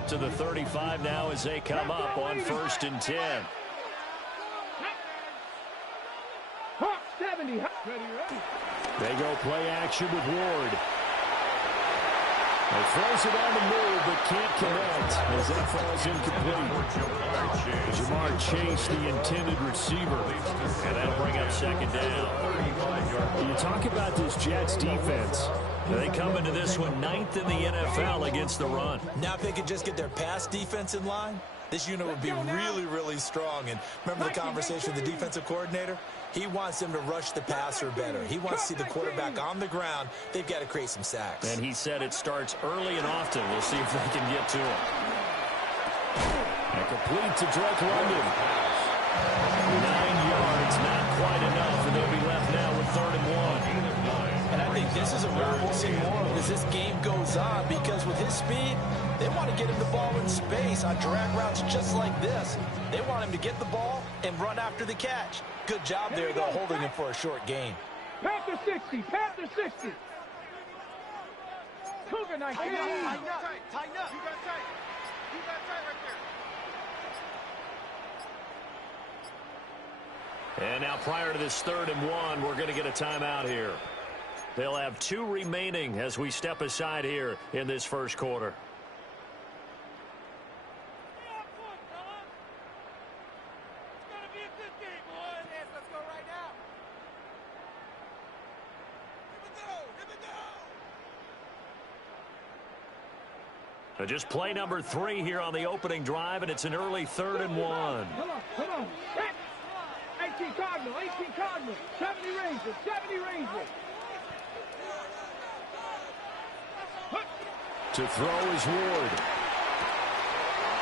up to the 35 now as they come up on 1st and 10. 70. They go play action with Ward. He throws it on the move, but can't connect as that falls incomplete. Jamar Chase, the intended receiver, and that'll bring up 2nd down. You talk about this Jets defense. They come into this one 9th in the NFL against the run. Now if they could just get their pass defense in line, this unit would be really, really strong. And remember the conversation with the defensive coordinator? He wants them to rush the passer better. He wants to see the quarterback on the ground. They've got to create some sacks. And he said it starts early and often. We'll see if they can get to him. And complete to Drake London. 9 yards, not quite enough, and they'll be left now with 3rd and 1. And I think this is a route we'll see more of as this game goes on, because with his speed, they want to get him the ball in space on drag routes just like this. They want him to get the ball and run after the catch. Good job there, though, holding him for a short gain. Panther 60, Panther 60. Cougar 19. Tighten up. You got tight. You got tight right there. And now prior to this 3rd and 1, we're going to get a timeout here. They'll have 2 remaining as we step aside here in this 1st quarter. Just play number 3 here on the opening drive, and it's an early 3rd and 1. Come on. 18 Cardinal, 18 Cardinal. 70 Rangers, 70 Rangers. To throw is Ward.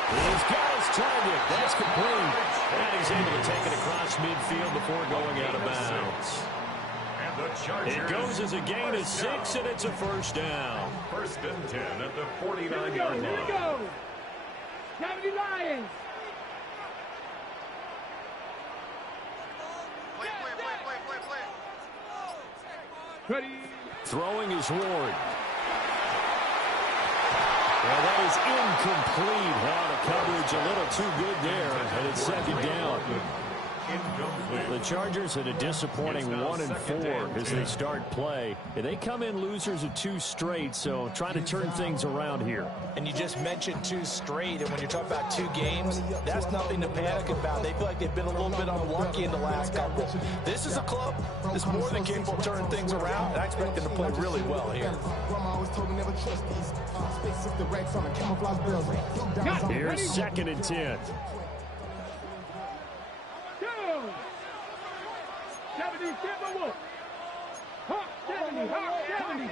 He's got his target. That's complete. And he's able to take it across midfield before going out of bounds. It goes as a gain of 6, and it's a 1st down. 1st and 10 at the 49-yard line. Here we go. 70 Lions. Ready. Throwing is Ward. Well, that is incomplete. The coverage a little too good there, and it's 2nd down. The Chargers had a disappointing 1-4 as they start play. They come in losers of 2 straight, so trying to turn things around here. And you just mentioned 2 straight, and when you're talking about 2 games, that's nothing to panic about. They feel like they've been a little bit unlucky in the last couple. This is a club that's more than capable of turning things around, and I expect them to play really well here. Here's 2nd and 10. 70, Timberwolf. Hawk 70, Hawk 70.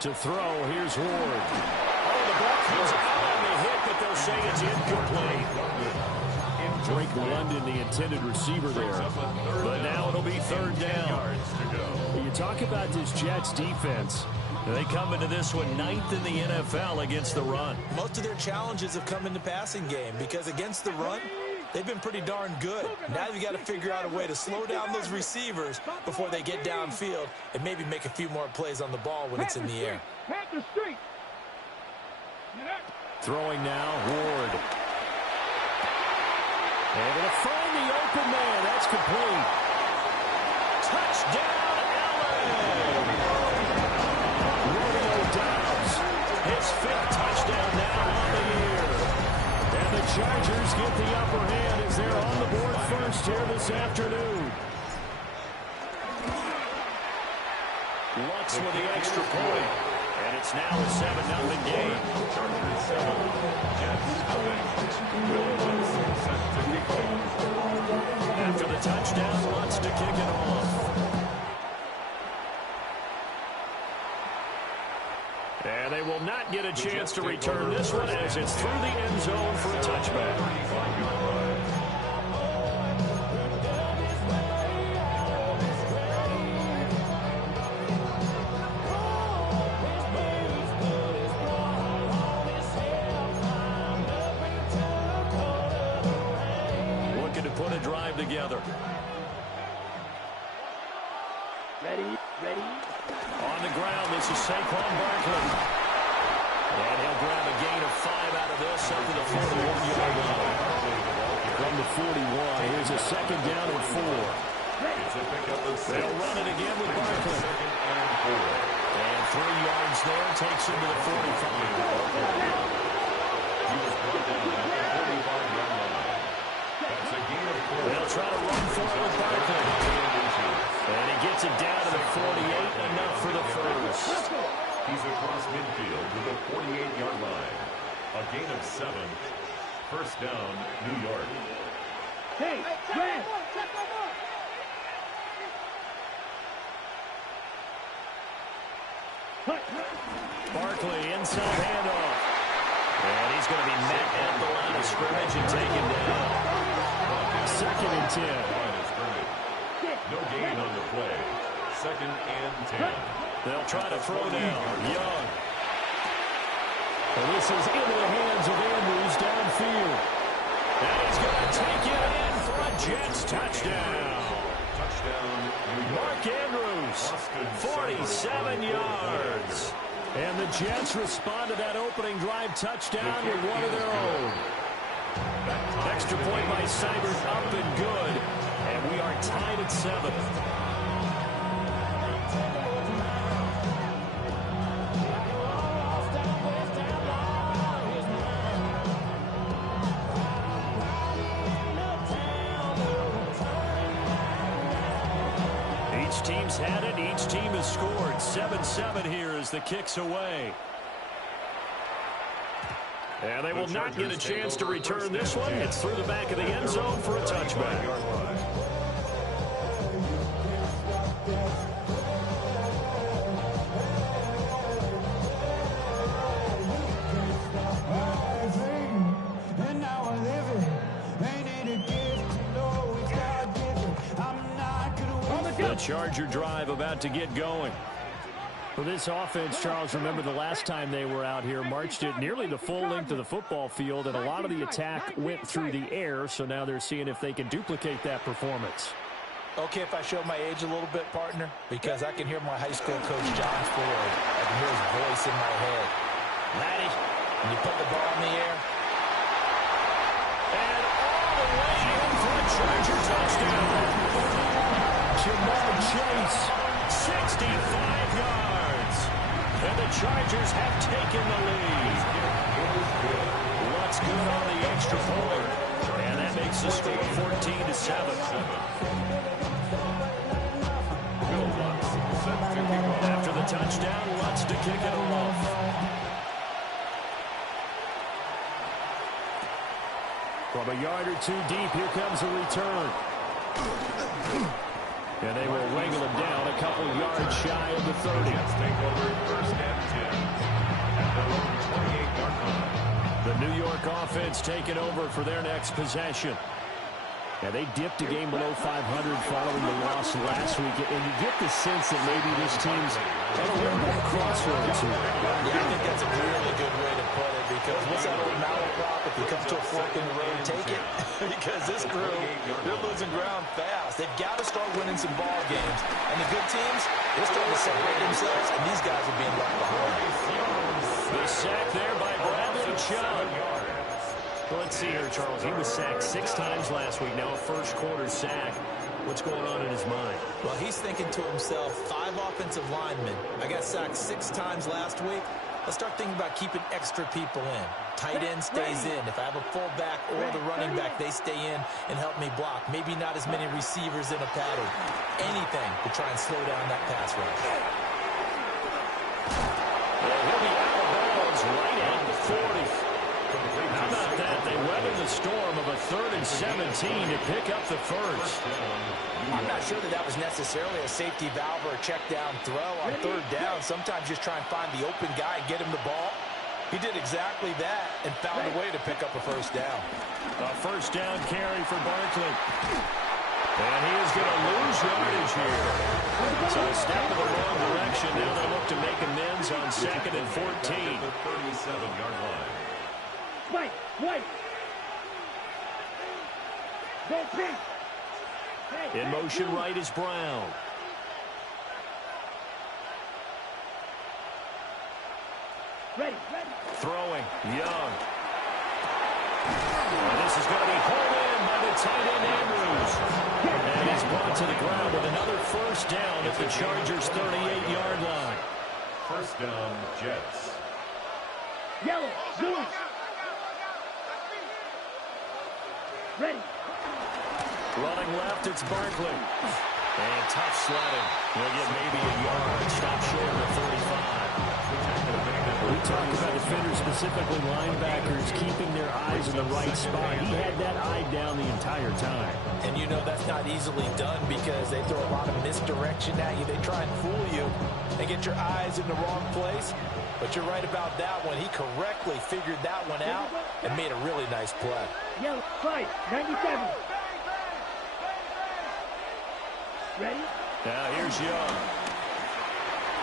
To throw, here's Ward. Oh, the ball comes out on the hit, but they'll say it's incomplete. Drake London, the intended receiver there. But now it'll be 3rd down. You talk about this Jets defense. They come into this one 9th in the NFL against the run. Most of their challenges have come in the passing game because against the run, they've been pretty darn good. Now you've got to figure out a way to slow down those receivers before they get downfield and maybe make a few more plays on the ball when it's in the air. Throwing now, Ward. Able to find the open man. That's complete. Touchdown, Allen! Romeo Doubs, his 5th touchdown now on the year. And the Chargers get the upper hand as they're on the board first here this afternoon. Lutz with the extra point. And it's now a 7-0 game. Chargers 7, Jets 0. Will Lutz set to kick off. After the touchdown, Lutz to kick it off. And they will not get a chance to return this one as it's through the end zone for a touchback. Looking to put a drive together. On the ground, this is Saquon Barkley. And he'll grab a gain of 5 out of this up to the 41-yard line. From the 41, here's a second down and 4. They'll run it again with Barkley. And 3 yards there, takes him to the 45. They'll try to run for it with Barkley. And he gets it down to the 48, enough for the first. He's across midfield to the 48-yard line. A gain of 7. First down, New York. Hey, Brad! Barkley inside handoff. And he's going to be met at the line of scrimmage and taken down. Second and 10. No gain on the play. Second and 10. They'll try to throw down. Young. And this is into the hands of Andrews downfield. And he's going to take it in for a Jets touchdown. Mark Andrews, 47 yards. And the Jets respond to that opening drive touchdown with one of their own. Extra point by Cybers up and good. And we are tied at 7. Each team's had it. Each team has scored. 7-7 here as the kick's away. And they will not get a chance to return this one. It's through the back of the end zone for a touchback. The Charger drive about to get going. For this offense, Charles, remember the last time they were out here, marched it nearly the full length of the football field, and a lot of the attack went through the air, so now they're seeing if they can duplicate that performance. Okay, if I show my age a little bit, partner, because I can hear my high school coach, John Ford. I can hear his voice in my head. Laddie, when you put the ball in the air. And all the way in for a Charger touchdown. Jamar Chase, 65 yards. And the Chargers have taken the lead. What's good on the extra point? And that makes the score 14-7. After the touchdown, Lutz to kick it off. From a yard or two deep, here comes a return. And they will wrangle him down a couple yards shy of the 30. Take over first and 10 at their own 28-yard line. The New York offense taking over for their next possession. And they dipped a game below 500 following the loss last week. And you get the sense that maybe this team's at a little bit of crossroads here. Yeah, I think that's a really good way to put it, because what's that old malaprop? If you come to a fork in the road, take it. Because this crew, they're losing ground fast. They've got to start winning some ball games. And the good teams, they're starting to separate themselves, and these guys are being left behind. The sack there by Bradley Chubb. Well, let's see here, Charles. He was sacked 6 times last week. Now a first-quarter sack. What's going on in his mind? Well, he's thinking to himself, 5 offensive linemen. I got sacked 6 times last week. Let's start thinking about keeping extra people in. Tight end stays in. If I have a fullback or the running back, they stay in and help me block. Maybe not as many receivers in a pattern. Anything to try and slow down that pass rush. Well, he'll be out of bounds right at the 40. How about that? They weathered the storm of a 3rd and 17 to pick up the first. I'm not sure that was necessarily a safety valve or a check down throw on 3rd down. Sometimes just try and find the open guy and get him the ball. He did exactly that and found a way to pick up a first down. A first down carry for Barkley. And he is going to lose yardage here. So a step in the wrong direction. Now they look to make amends on 2nd and 14. The 37-yard line. Wait. Go pink. In motion right is Brown. Ready, ready. Throwing, Young. And this is going to be hauled in by the tight end, Andrews. And he's brought to the ground with another first down at the Chargers' 38-yard line. First down, Jets. Yellow, Lewis. Ready. Running left, it's Barkley. And tough sledding. He'll get maybe a yard. Stop short of the 35. We talk about defenders, specifically linebackers, keeping their eyes in the right spot. He had that eye down the entire time. And you know that's not easily done because they throw a lot of misdirection at you. They try and fool you and get your eyes in the wrong place. But you're right about that one. He correctly figured that one out and made a really nice play. Yellow, fight, 97. Ready? Now here's Young.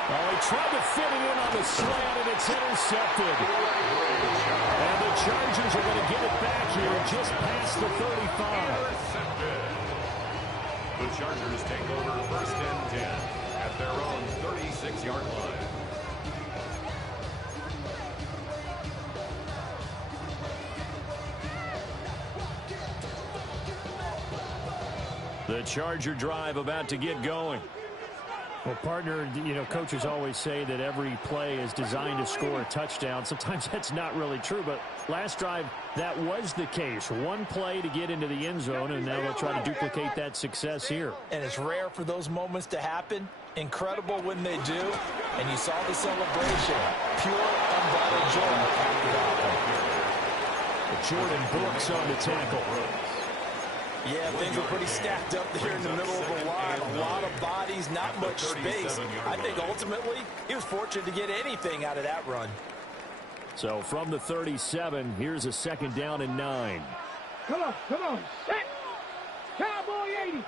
Oh, he tried to fit it in on the slant, and it's intercepted. And the Chargers are going to get it back here just past the 35. The Chargers take over first and 10 at their own 36-yard line. The Charger drive about to get going. Well, partner, you know, coaches always say that every play is designed to score a touchdown. Sometimes that's not really true, but last drive, that was the case. One play to get into the end zone, and now they'll try to duplicate that success here. And it's rare for those moments to happen. Incredible when they do. And you saw the celebration. Pure, unbridled joy. Jordan Brooks on the tackle. Yeah, things are pretty stacked up there in the middle of the line. A lot of bodies, not much space. I think ultimately he was fortunate to get anything out of that run. So from the 37, here's a second down and 9. Come on, set. Cowboy 80.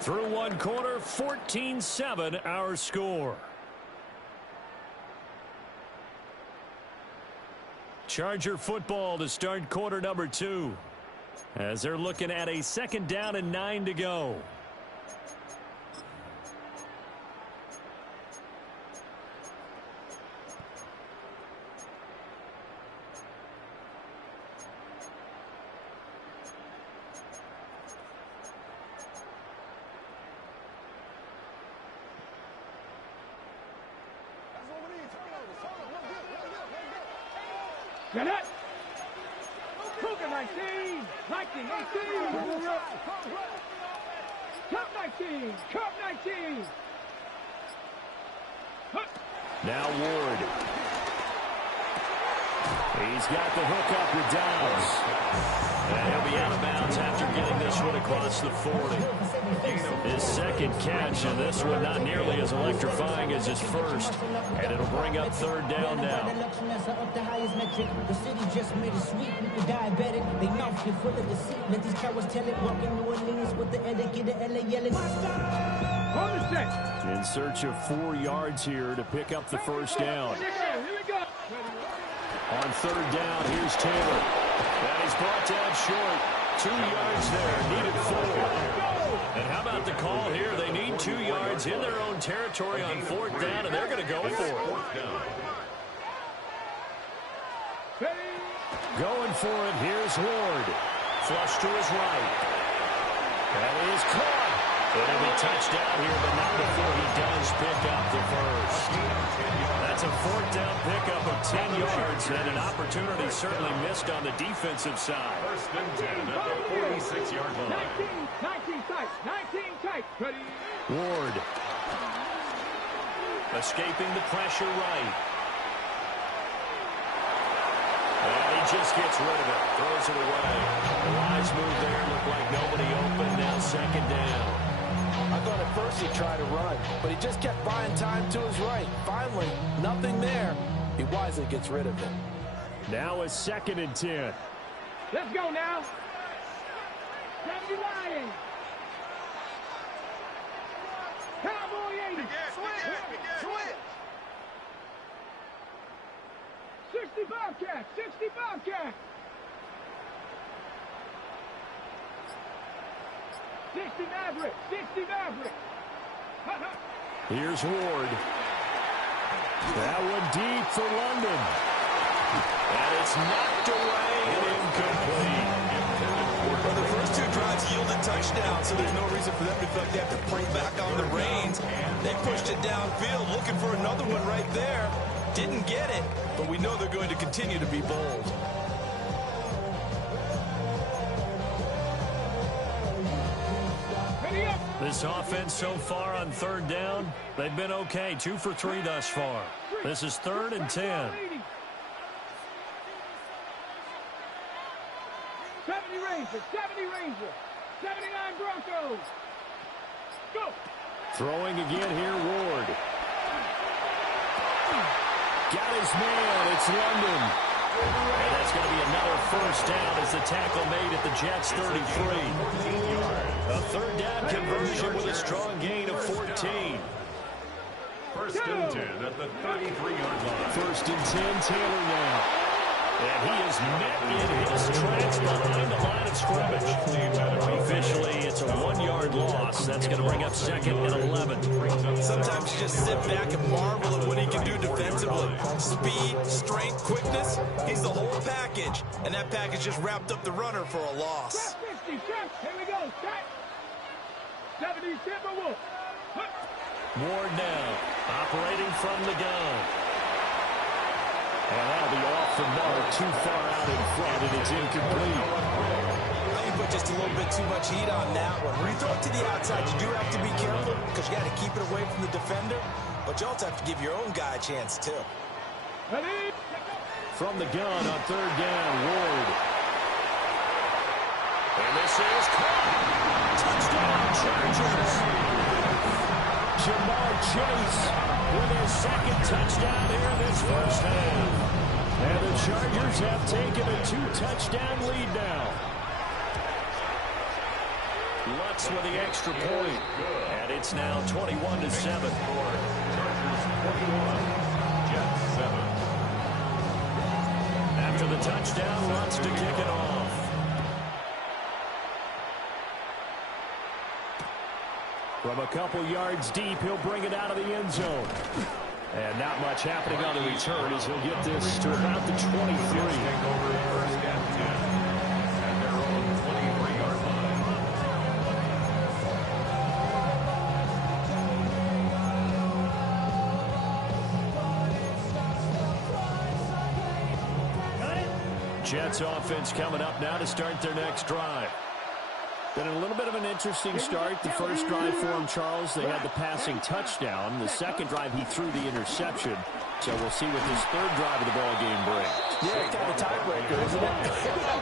Through one quarter, 14-7 our score. Charger football to start quarter number 2. As they're looking at a second down and 9 to go. Get it! Cougar 19! 19, 18! Cup 19! Cup 19! Now Ward. He's got the hook up with Downs. And he'll be out of bounds after getting this one across the 40. His second catch, and this one not nearly as electrifying as his first. And it'll bring up third down now. The city just made it sweet. People diabetic. They mouth get full of deceit. Let these cowards tell it. Walking New Orleans with the etiquette of LA yelling. On the set. In search of 4 yards here to pick up the first down. Here we go. On third down, here's Taylor. And he's brought down short. 2 yards there, needed 4. And how about the call here? They need 2 yards in their own territory on fourth down, and they're going to go for it. Going for it, here's Ward. Flush to his right. And he is caught. It'll be touchdown here, but not before he does pick up the first. That's a fourth down pickup of 10 yards, and an opportunity certainly missed on the defensive side. First and 10 at the 46-yard line. 19 tight, 19 tight. Ready. Ward. Escaping the pressure right. And he just gets rid of it. Throws it away. A wise move there. Looked like nobody open. Now second down. I thought at first he'd try to run, but he just kept buying time to his right. Finally, nothing there. He wisely gets rid of it. Now a second and 10. Let's go now. 79. Cowboy 80. Switch. 65 catch. 65 catch. 60 Maverick. 60 Maverick. Here's Ward. That one deep for London. And it's knocked away and incomplete. Well, the first two drives yielded touchdowns, so there's no reason for them to feel like they have to pull back on the reins. They pushed it downfield, looking for another one right there. Didn't get it, but we know they're going to continue to be bold. This offense so far on third down, they've been okay. 2 for 3 thus far. This is 3rd and 10. 70 Rangers, 70 Rangers, 79 Broncos. Go! Throwing again here, Ward. Got his man. It's London. And that's going to be another first down as the tackle made at the Jets' 33. A third down conversion with a strong gain of 14. First and 10 at the 33-yard line. First and 10, Taylor now. And he is met in his tracks behind the line of scrimmage. Officially, it's a 1-yard loss. That's going to bring up 2nd and 11. Sometimes you just sit back and marvel at what he can do defensively. Speed, strength, quickness, he's the whole package. And that package just wrapped up the runner for a loss. 50, here we go, set. 70 Timberwolves. Ward now, operating from the gun. And that'll be off the mark, too far out in front, and it's incomplete. You put just a little bit too much heat on that one. When you throw it to the outside, you do have to be careful because you got to keep it away from the defender, but you also have to give your own guy a chance, too. From the gun on third down, Ward. And this is caught. Touchdown, Chargers. Jamar Chase with his 2nd touchdown here in this first half. And the Chargers have taken a 2-touchdown lead now. Lutz with the extra point. And it's now 21-7. Chargers 21, Jets 7. After the touchdown, Lutz to kick it off. From a couple yards deep, he'll bring it out of the end zone. And not much happening on the return as he'll get this to about the 23. Take over first and 10 at their own 23-yard line. Jets offense coming up now to start their next drive. Been a little bit of an interesting start. The first drive for him, Charles, they had the passing touchdown. The second drive, he threw the interception. So we'll see what this third drive of the ball game brings. Yeah, it's kind of a tiebreaker, isn't it?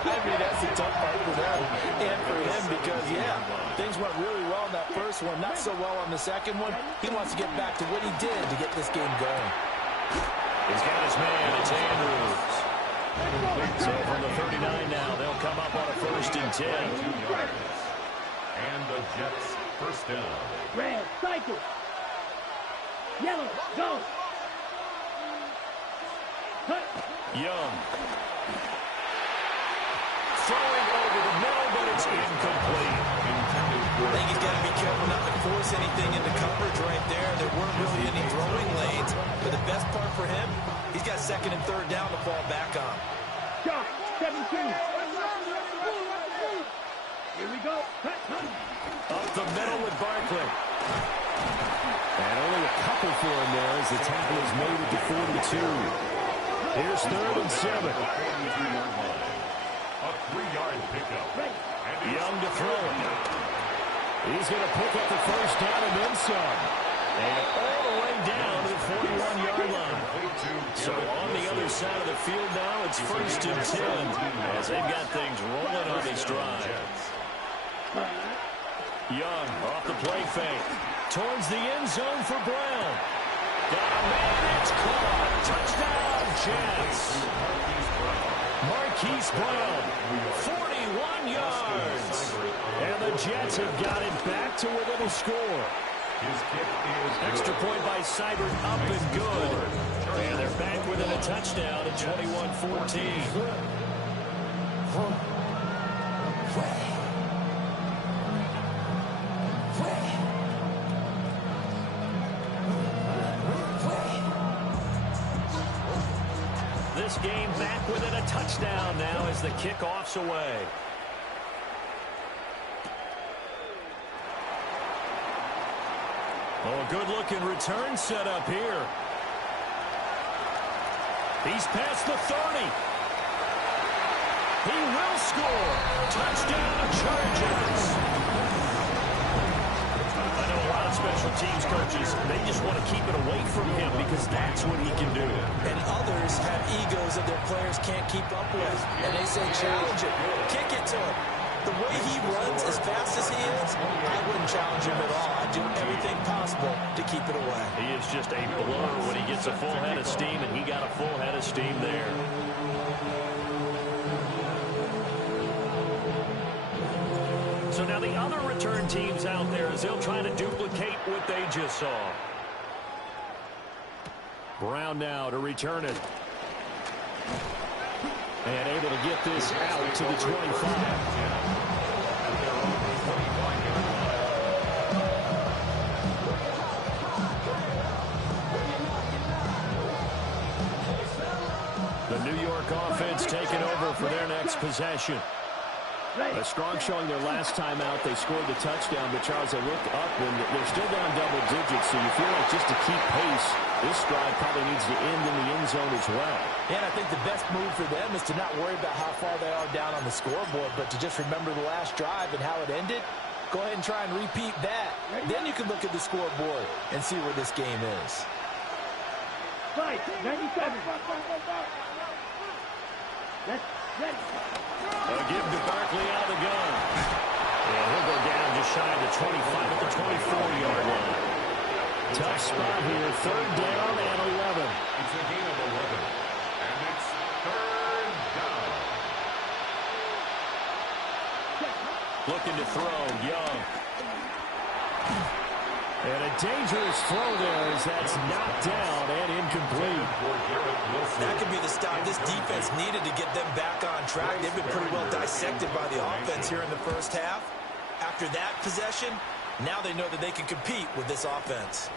I mean, that's a tough part for them and for him because, yeah, things went really well in that first one, not so well on the second one. He wants to get back to what he did to get this game going. He's got his man. It's Andrews. So from the 39 now, they'll come up on a first and 10. 2 yards. And the Jets first down. Red, cycle. Yellow, go. Young. Throwing over the middle, but it's incomplete. I think he's got to be careful not to force anything into coverage right there. There weren't really any throwing lanes. But the best part for him, he's got 2nd and 3rd down to fall back on. Shot, 17. Here we go. Up the middle with Barkley. And only a couple for him there as the tackle is made at the 42. Here's 3rd and 7. A 3-yard pickup. Young to throw it. He's going to pick up the first down and then some. And all the way down to the 41-yard line. So on the other side of the field now, it's 1st and 10 as they've got things rolling on this drive. Young off the play fake. Towards the end zone for Brown. Got a man, it's caught. Touchdown, Jets. Marquise Brown, 41 yards. And the Jets have got it back to within a score. Extra point by Seibert up and good. And they're back within a touchdown at 21-14. this game back within a touchdown now as the kickoff's away. Oh, a good-looking return set up here. He's past the 30. He will score. Touchdown, Chargers. I know a lot of special teams coaches, they just want to keep it away from him because that's what he can do. And others have egos that their players can't keep up with. And they say, challenge it. Kick it to him. The way he runs as fast as he is, I wouldn't challenge him at all. I'd do everything possible to keep it away. He is just a blur when he gets a full head of steam, and he got a full head of steam there. So now the other return teams out there as they'll try to duplicate what they just saw. Brown now to return it. And able to get this out to the 25. The New York offense taking over for their next possession. A strong showing their last time out. They scored the touchdown, but Charles, they look up and they're still down double digits, so you feel like just to keep pace, this drive probably needs to end in the end zone as well. And I think the best move for them is to not worry about how far they are down on the scoreboard, but to just remember the last drive and how it ended. Go ahead and try and repeat that. Then you can look at the scoreboard and see where this game is. Fight, 97. That's ready. Give to Barkley out of the gun. And he'll go down just shy of the 25 at the 24-yard line. Tough spot here. Third down and 11. It's a gain of 11. And it's third down. Looking to throw, Young. And a dangerous throw there as that's knocked down and incomplete. That could be the stop this defense needed to get them back on track. They've been pretty well dissected by the offense here in the first half. After that possession, now they know that they can compete with this offense.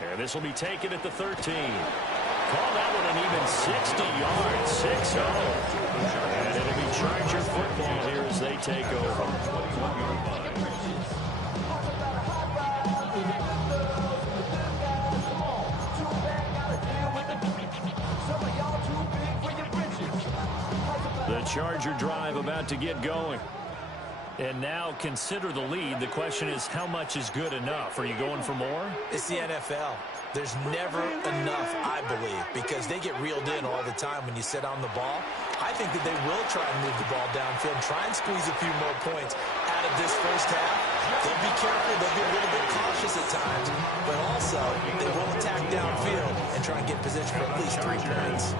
And this will be taken at the 13. Call that one an even 60 yards, 6-0. And it'll be Charger football here as they take over. The Charger drive about to get going. And now consider the lead. The question is, how much is good enough? Are you going for more? It's the NFL. There's never enough, I believe, because they get reeled in all the time when you sit on the ball. I think that they will try and move the ball downfield, try and squeeze a few more points out of this first half. They'll be careful. They'll be a little bit cautious at times, but also they will attack downfield and try and get position for at least 3 points.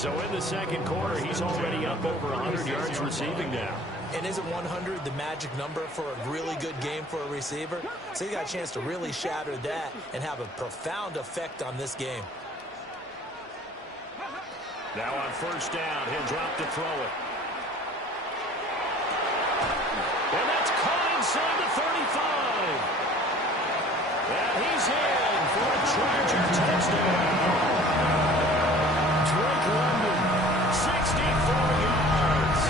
So in the second quarter, he's already up over 100 yards receiving now. And isn't 100 the magic number for a really good game for a receiver? So he got a chance to really shatter that and have a profound effect on this game. Now on first down, he'll drop to throw it. And that's caught inside the 35. And he's in for a Charger touchdown. Drake London, 64 yards.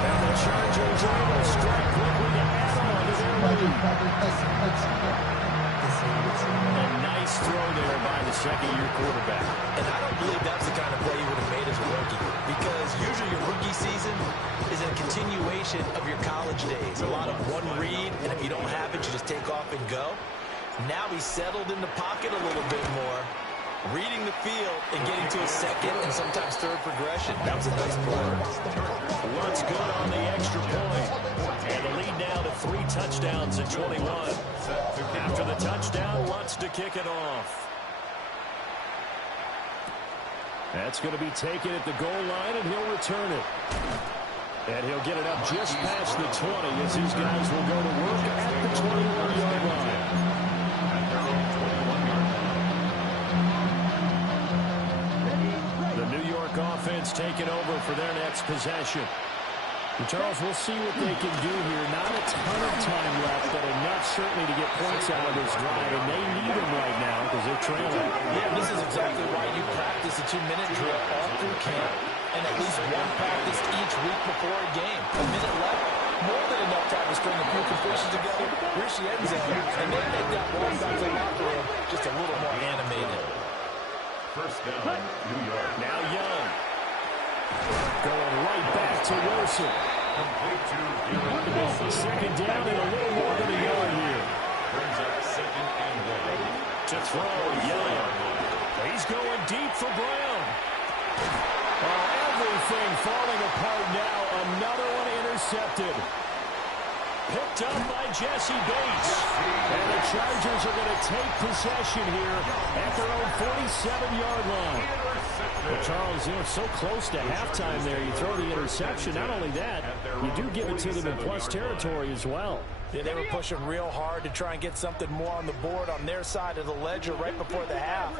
And the Chargers are able to strike quickly to add on to their lead. A nice throw there by the second-year quarterback. And I don't believe that's the kind of play you would have made as a rookie, because usually your rookie season is a continuation of your college days. A lot of one read, and if you don't have it, you just take off and go. Now he's settled in the pocket a little bit more, reading the field and getting to a second and sometimes third progression. That was a nice play. Lutz good on the extra point. And the lead now to 3 touchdowns at 21. After the touchdown, Lutz to kick it off. That's going to be taken at the goal line, and he'll return it. And he'll get it up just past the 20 as these guys will go to work at the 21-yard line. The New York offense taking over for their next possession. Charles, we'll see what they can do here. Not a ton of time left, but enough certainly to get points out of this drive, and they need them right now because they're trailing. Yeah, this is exactly why you practice a 2-minute drill all through camp and at least one practice each week before a game. A minute left, more than enough time to string a few completions together, reach the end zone, and then make that walk back to the locker room just a little more animated. First down, New York. Now Young. Going right back to Wilson. Complete to Garrett. Second down and a little more than a yard here. Brings up 2nd and 1. To throw, Young. He's going deep for Brown. Everything falling apart now. Another one intercepted. Picked up by Jesse Bates. And the Chargers are going to take possession here at their own 47-yard line. Well, Charles, you know, so close to halftime there. You throw the interception. Not only that, you do give it to them in plus territory as well. Yeah, they were pushing real hard to try and get something more on the board on their side of the ledger right before the half.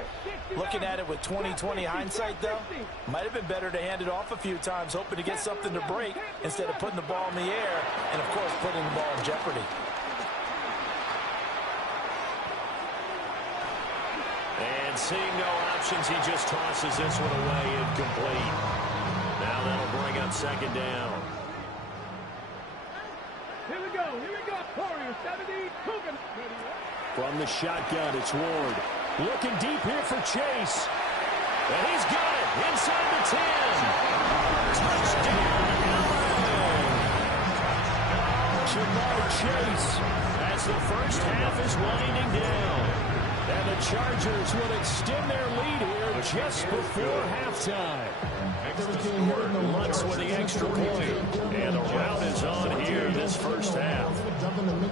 Looking at it with 20/20 hindsight, though, might have been better to hand it off a few times, hoping to get something to break instead of putting the ball in the air and, of course, putting the ball in jeopardy. And seeing no options, he just tosses this one away, incomplete. Now that'll bring up second down. Here we go. Warriors 70, Coogan. From the shotgun, it's Ward. Looking deep here for Chase. And he's got it inside the 10. Touchdown, Jamar Chase as the first half is winding down. And the Chargers would extend their lead here just before halftime. Lutz with the extra point. And the rout is on here this first half.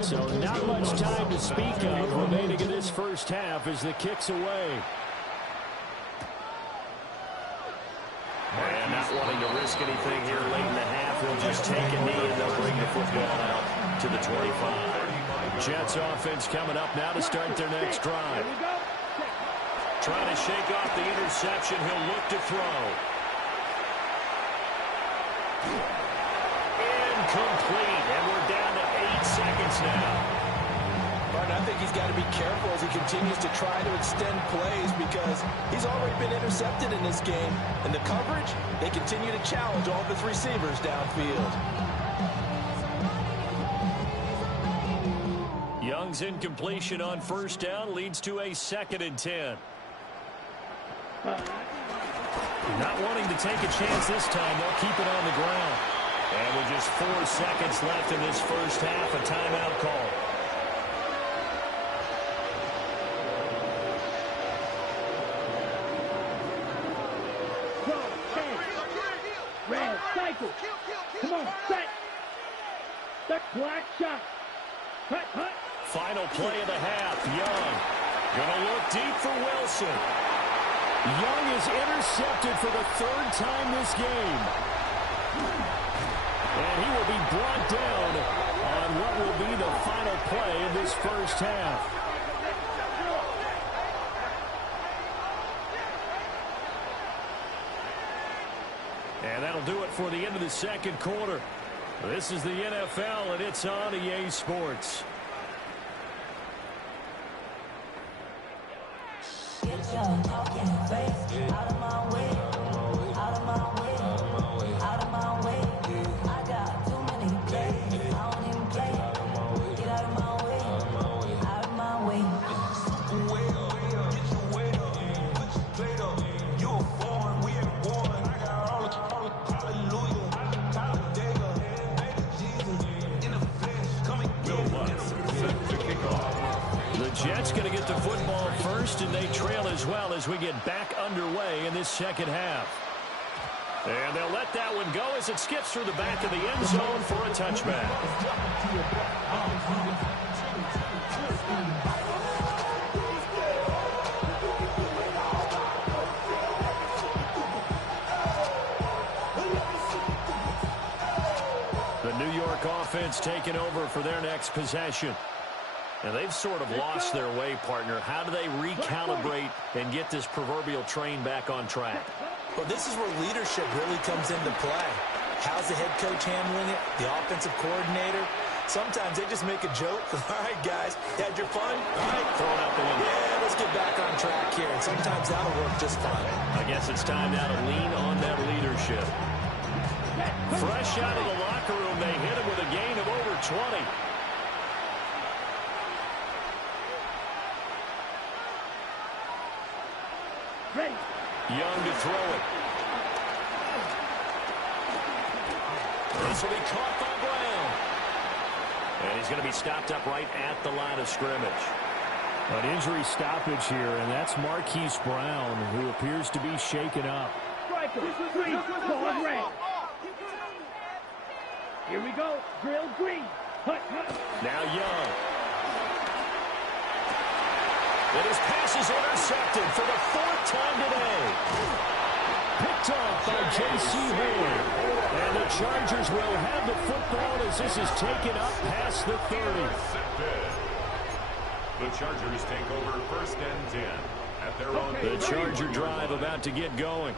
So not much time to speak of remaining in this first half as the kick's away. And not wanting to risk anything here late in the half, he'll just take a knee and they'll bring the football out to the 25. Jets offense coming up now to start their next drive. Trying to shake off the interception. He'll look to throw. Incomplete. And we're down to 8 seconds now. Martin, I think he's got to be careful as he continues to try to extend plays because he's already been intercepted in this game. And the coverage, they continue to challenge all of his receivers downfield. Young's incompletion on first down leads to a 2nd and 10. Not wanting to take a chance this time, they'll keep it on the ground. And with just 4 seconds left in this first half, a timeout call. Red, cycle. Come on, set. That black shot. Hut. Final play of the half. Young gonna look deep for Wilson. Young is intercepted for the 3rd time this game. And he will be brought down on what will be the final play of this first half. And that'll do it for the end of the second quarter. This is the NFL, and it's on EA Sports. Jets going to get the football first, and they trail as well as we get back underway in this second half. And they'll let that one go as it skips through the back of the end zone for a touchback. The New York offense taking over for their next possession. And they've sort of lost their way, partner. How do they recalibrate and get this proverbial train back on track? Well, this is where leadership really comes into play. How's the head coach handling it? The offensive coordinator? Sometimes they just make a joke. All right, guys, had your fun? All right, throw it out the window. Yeah, let's get back on track here. And sometimes that'll work just fine. I guess it's time now to lean on that leadership. Fresh out of the locker room, they hit him with a gain of over 20. Ready. Young to throw it. This will be caught by Brown. And he's going to be stopped up right at the line of scrimmage. An injury stoppage here, and that's Marquise Brown, who appears to be shaken up. Striker, 3, ball red. Here we go, drill green. Hut, hut. Now Young. And his pass is intercepted for the 4th time today. Picked off by J.C. Horn. And the Chargers will have the football as this is taken up past the 30. The Chargers take over 1st and 10 at their own. The Charger drive about to get going.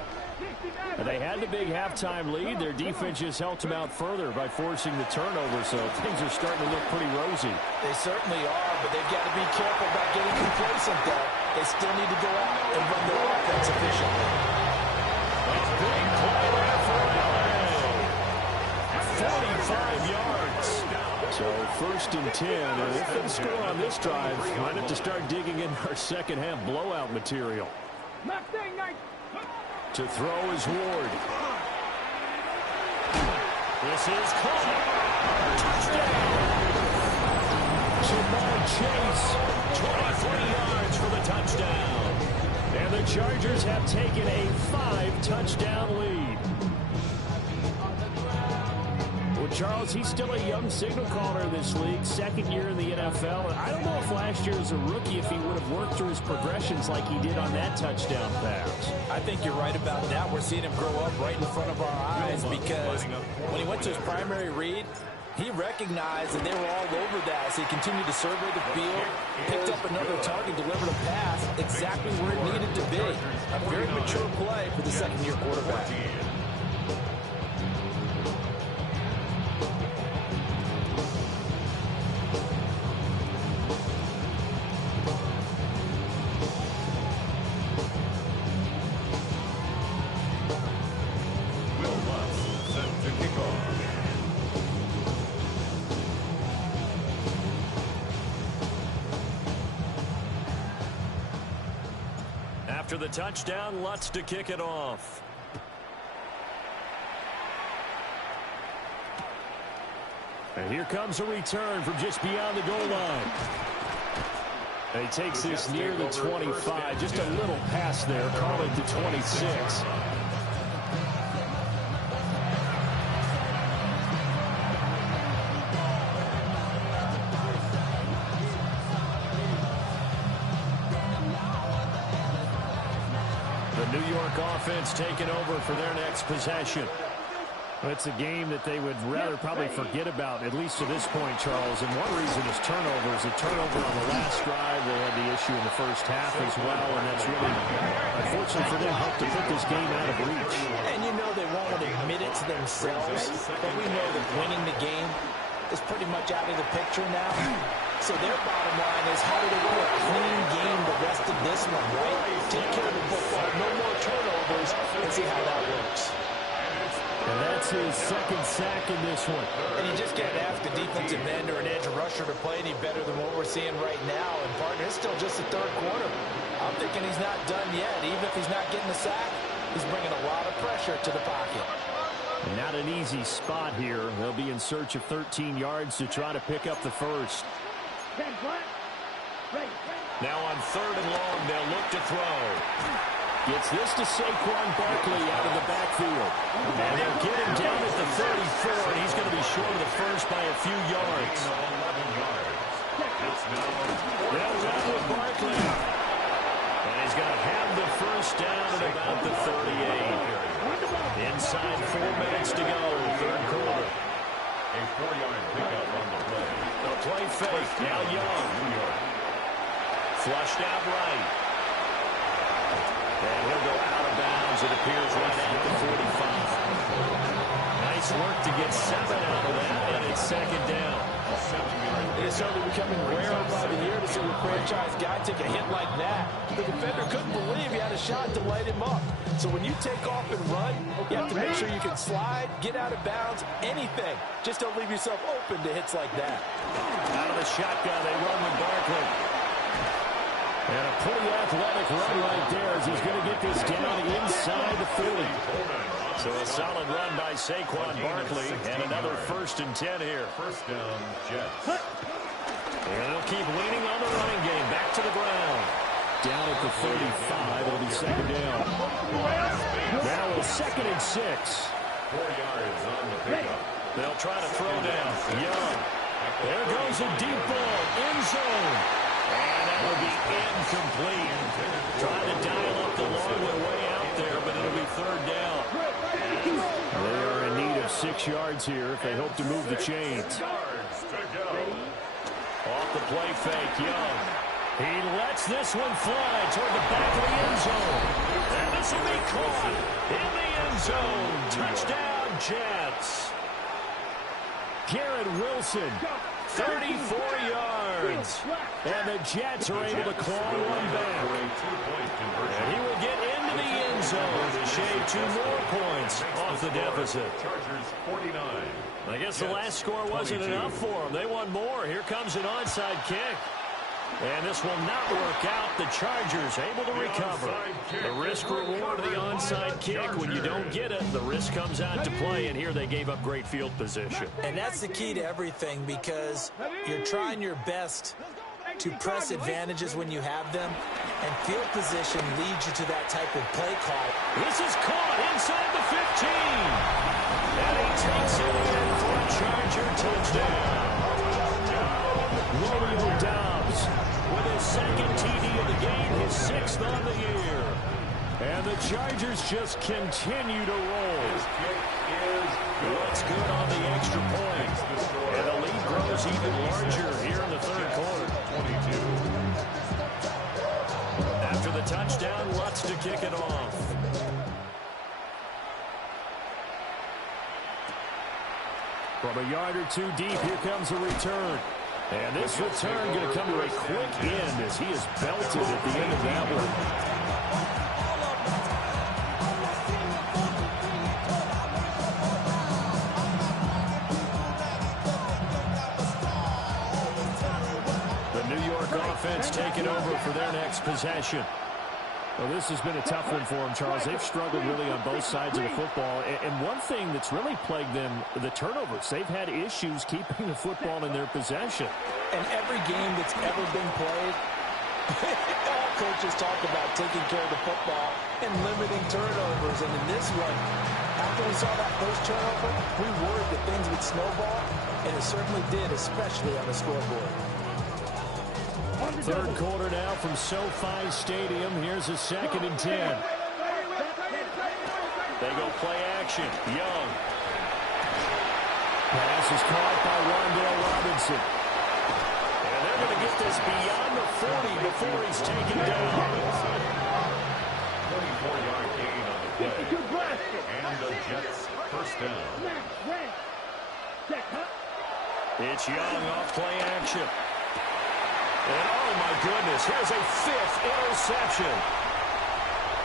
And they had the big halftime lead. Their defense just helped them out further by forcing the turnover, so things are starting to look pretty rosy. They certainly are, but they've got to be careful about getting complacent, though. They still need to go out and run their offense efficiently. A big play there for LA. 45 yards. So 1st and 10, and if they score on this drive, might have to start digging in our second half blowout material. Mustang night. To throw is Ward. This is caught. Touchdown. Jamar Chase, 23 yards for the touchdown. and the Chargers have taken a 5-touchdown lead. Well, Charles, he's still a young signal caller in this league, 2nd year in the NFL. I don't know if last year as a rookie if he would have worked through his progressions like he did on that touchdown pass. I think you're right about that. We're seeing him grow up right in front of our eyes because when he went to his primary read, he recognized that they were all over that, so he continued to survey the field, picked up another target, delivered a pass exactly where it needed to be. A very mature play for the 2nd-year quarterback. After the touchdown, Lutz to kick it off. And here comes a return from just beyond the goal line. And he takes this near the 25, just a little pass there, call it the 26. New York offense taking over for their next possession. It's a game that they would rather probably forget about, at least to this point, Charles. And one reason is turnovers. A turnover on the last drive. They had the issue in the first half as well, and that's really, unfortunately for them, helped to put this game out of reach. And you know they won't admit it to themselves, but we know that winning the game is pretty much out of the picture now. So their bottom line is, how do they win a clean game the rest of this one, right? Take care of the football, no more turnovers, and see how that works. And that's his 2nd sack in this one. And you just can't ask a defensive end or an edge rusher to play any better than what we're seeing right now. And, partner, it's still just the 3rd quarter. I'm thinking he's not done yet. Even if he's not getting the sack, he's bringing a lot of pressure to the pocket. Not an easy spot here. They'll be in search of 13 yards to try to pick up the first. Now on 3rd and long, they'll look to throw. Gets this to Saquon Barkley out of the backfield. And they'll get him down at the 34, and he's going to be short of the first by a few yards. They'll run with Barkley. And he's going to have the first down at about the 38. Inside 4 minutes to go, 3rd quarter. A 4-yard pickup on the play. The play fake, now Young. Flushed out right. And he'll go out of bounds, it appears, right at the 45. Nice Nice work to get 7 out of that, and it's second down. It is certainly becoming rarer by the year to see a franchise guy take a hit like that. The defender couldn't believe he had a shot to light him up. So when you take off and run, you have to make sure you can slide, get out of bounds, anything. Just don't leave yourself open to hits like that. Out of the shotgun, they run with Barkley. And a pretty athletic run right there as he's going to get this down inside the 40. So a solid run by Saquon Barkley, and another 1st and 10 here. First down, Jets. And they'll keep leaning on the running game. Back to the ground. Down at the 35. It'll be second down. Now a 2nd and 6. 4 yards on the pickup. They'll try to throw down. Young. There goes a deep ball. End zone. And that will be incomplete. Trying to dial up the long way out there, but it'll be 3rd down. They are in need of 6 yards here if they hope to move the chains. Off the play fake, Young. He lets this one fly toward the back of the end zone. And this will be caught in the end zone. Touchdown, Jets. Garrett Wilson, 34 yards. And the Jets are able to claw one back. And he will get into the end zone to shave 2 more points off the deficit. Chargers 49. I guess the last score wasn't enough for them. They want more. Here comes an onside kick. And this will not work out. The Chargers able to recover. The risk reward of the onside kick. When you don't get it, the risk comes out to play. And here they gave up great field position. And that's the key to everything, because you're trying your best to press advantages when you have them. And field position leads you to that type of play call. This is caught inside the 15. And he takes it in for a Charger touchdown. Romeo Doubs with his 2nd TD of the game, his 6th on the year. And the Chargers just continue to roll. What's good on the extra point. And the lead grows even larger here in the 3rd quarter. 22. After the touchdown, Lutz to kick it off. From a yard or 2 deep, here comes a return. And this return going to come to a quick end as he is belted at the end of that one. Offense taking over for their next possession. Well, this has been a tough one for them, Charles. They've struggled really on both sides of the football. And one thing that's really plagued them, the turnovers. They've had issues keeping the football in their possession. And every game that's ever been played, all coaches talk about taking care of the football and limiting turnovers. And in this one, after we saw that first turnover, we worried that things would snowball, and it certainly did, especially on the scoreboard. 3rd quarter now from SoFi Stadium. Here's a 2nd and 10. They go play action. Young. Pass is caught by Rondale Robinson. And they're going to get this beyond the 40 before he's taken down. 44-yard gain on the play. And the Jets 1st down. It's Young off play action. And oh my goodness, here's a 5th interception.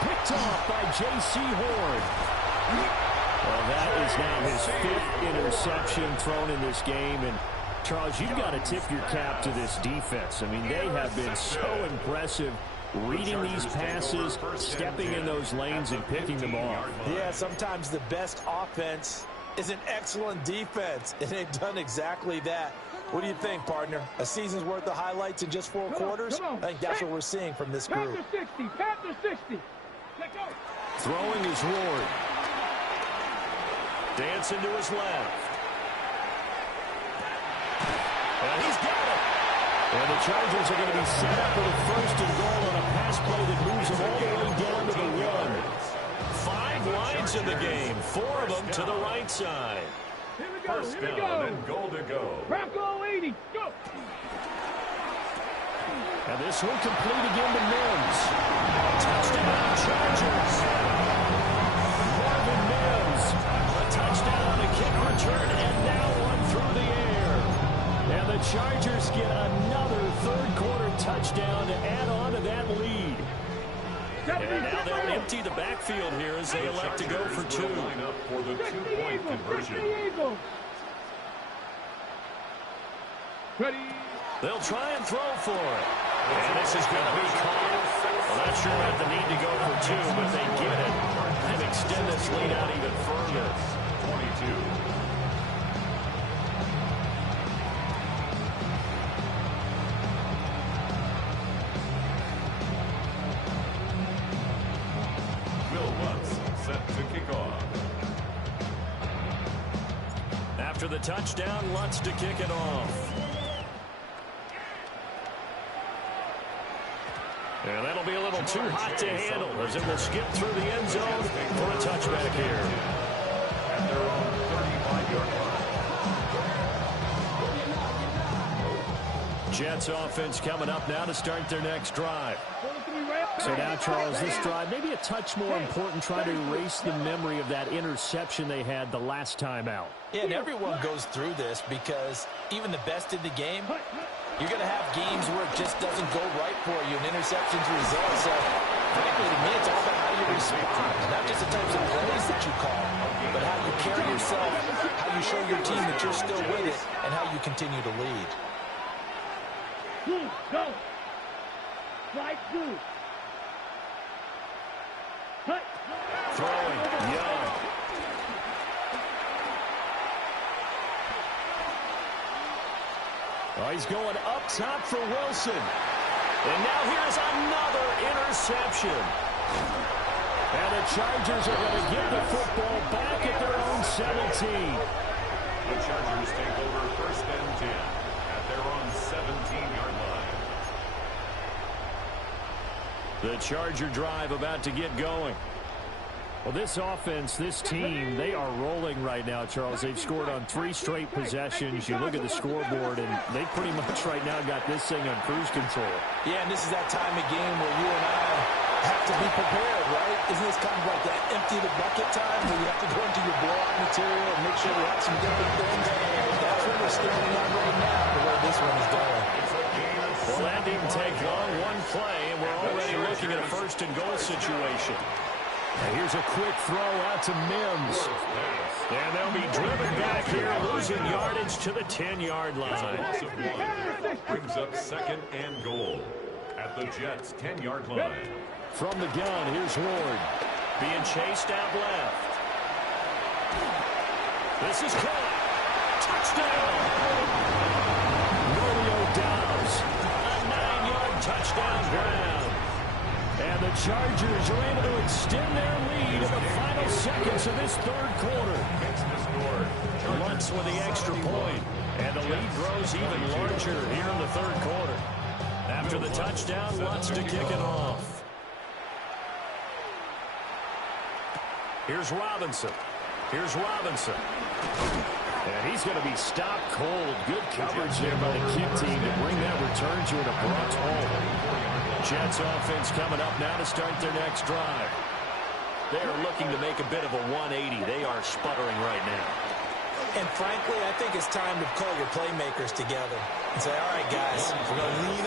Picked off by J.C. Horn. Well, that is now his 5th interception thrown in this game. And Charles, you've got to tip your cap to this defense. I mean, they have been so impressive reading these passes, stepping in those lanes and picking them off. Yeah, sometimes the best offense is an excellent defense, and they've done exactly that. What do you think, partner? A season's worth of highlights in just 4 quarters? I think that's what we're seeing from this group. Panther 60. Let go. Throwing is Ward. Dancing to his left. And he's got it. And the Chargers are going to be set up with a 1st and goal on a pass play that moves them all the way down to the 1. 5 lines in the game, 4 of them to the right side. Here we go. First Here we down go. and goal to go. Bronco 80. Go. And this one complete again to Mims. Touchdown, Chargers. Marvin Mims. A touchdown on a kick And now they'll empty the backfield here as they elect to go for two. Line up for the two-point conversion. Ready. They'll try and throw for it. And this is going to be caught. Well, not sure about the need to go for two, but they get it and extend this lead out even further. 22. Set to kick off. After the touchdown, Lutz to kick it off. And that'll be a little too hot to handle as it will skip through the end zone for a touchback here. At their own 35-yard line. Jets offense coming up now to start their next drive. So now, Charles, this drive maybe a touch more important, trying to erase the memory of that interception they had the last time out. Yeah, and everyone goes through this because even the best in the game, you're going to have games where it just doesn't go right for you, and interceptions result. So, frankly, to me, it's all about how you respond, not just the types of plays that you call, but how you carry yourself, how you show your team that you're still with it, and how you continue to lead. Go. Slide through. Throwing, Young. Oh, he's going up top for Wilson. And now here's another interception. And the Chargers are going to get the football back at their own 17. The Chargers take over first and 10 at their own 17-yard line. The Charger drive about to get going. Well, this offense, this team, they are rolling right now, Charles. They've scored on 3 straight possessions. You look at the scoreboard, and they pretty much right now got this thing on cruise control. Yeah, and this is that time of game where you and I have to be prepared, right? Isn't this kind of like that empty the bucket time where you have to go into your blowout material and make sure you have some different things? That's what we're standing on right now, the way this one is going. Well, that didn't take long. One play, and we're already looking at a first-and-goal situation. And here's a quick throw out to Mims. And they'll be driven back here, losing yardage to the 10-yard line. Loss of 1 brings up second and goal at the Jets' 10-yard line. From the gun, here's Ward. Being chased out left. This is caught. Touchdown! Romeo Dobbs. A 9-yard touchdown ground. And the Chargers are able to extend their lead in the final seconds of this third quarter. Lutz with the extra point. And the lead grows even larger here in the third quarter. After the touchdown, Lutz to kick it off. Here's Robinson. And he's going to be stopped cold. Good coverage there by the kick team to bring that return to an abrupt halt. Jets offense coming up now to start their next drive. They are looking to make a bit of a 180. They are sputtering right now. And frankly, I think it's time to call your playmakers together and say, all right, guys, we're going to lean up.